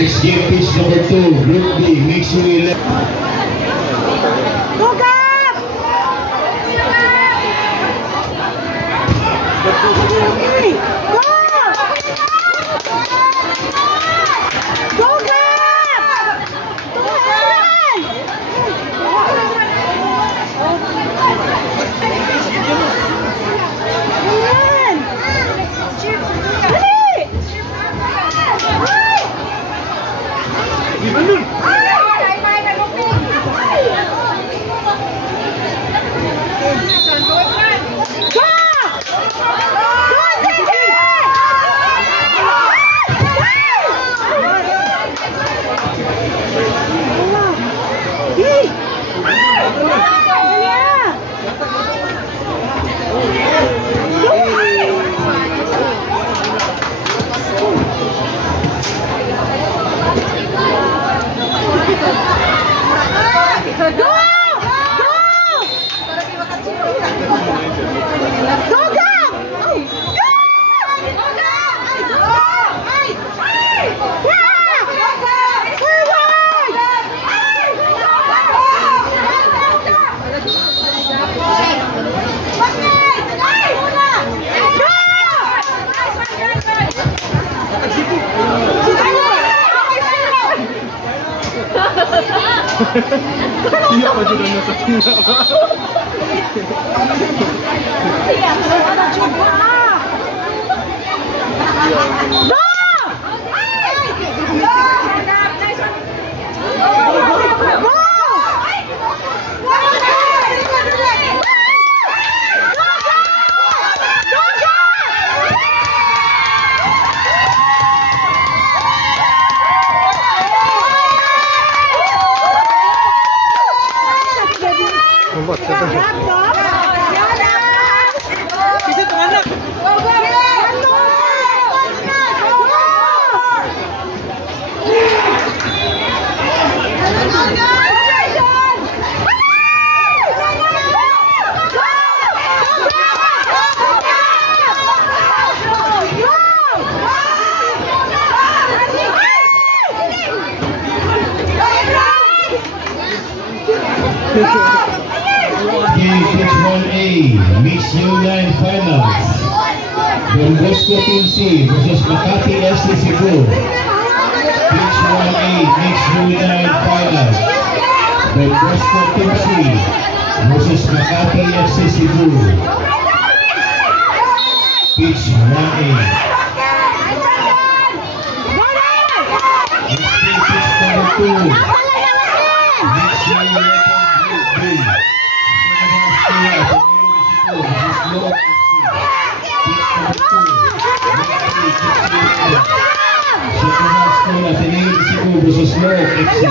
Next game, pitch number 2, Group B, makes you 11. Go, Gab! Hey, go! Go, Gab! Go ahead! Iya pa dyan na sa tuna ba? Game pitch 1A, Mix U9 Finals. Don Bosco Team C versus Makati FC Cebu. Pitch 1A, Mix U9 Finals. Don Bosco Team C versus Makati FC Cebu. Pitch 1A. Pitch number 2. Mix U9 versus Lord FC.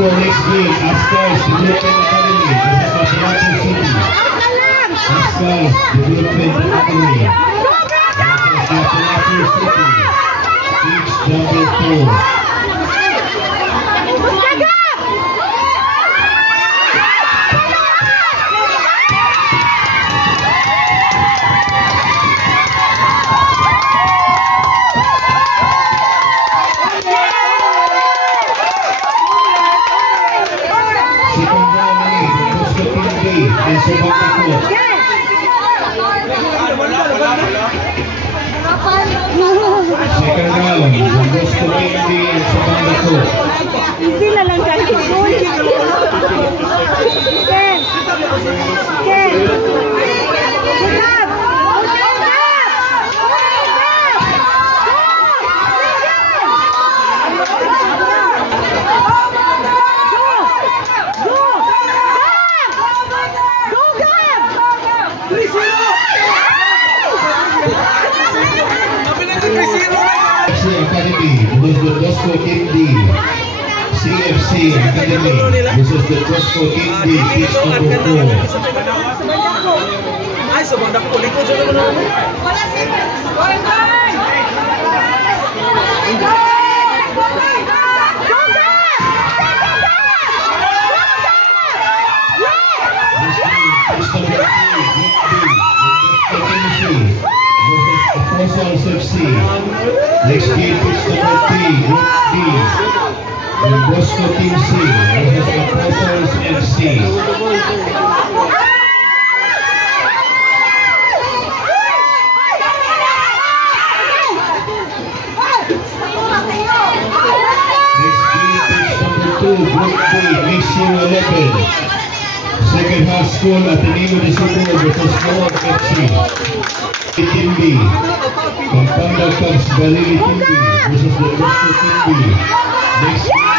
for next game. Ascars Development Academy versus Apalache City. Ascars Development Academy versus Apalache City. Pitch number 4. And Sabang Dako. Second round, Bosco Pindy and Sabang Dako. Easy na lang kahit goal. Ken. Ken. Good job. CFC Academy versus the Bosco Pindy. CFC Academy versus the Bosco Pindy. Pitch number 4. Ay, Sabang Dako. Likod sa naman. Apostles FC. Next game, pitch number 3, Group B. The Bosco Team C versus Apostles FC. Next game, pitch number 2, Group B, Mixu 11. Second half score at the name of the Cebu versus North FC. Timbi. Pampanga Cubs Balili Timbi versus the Bosco Timbi. Next game,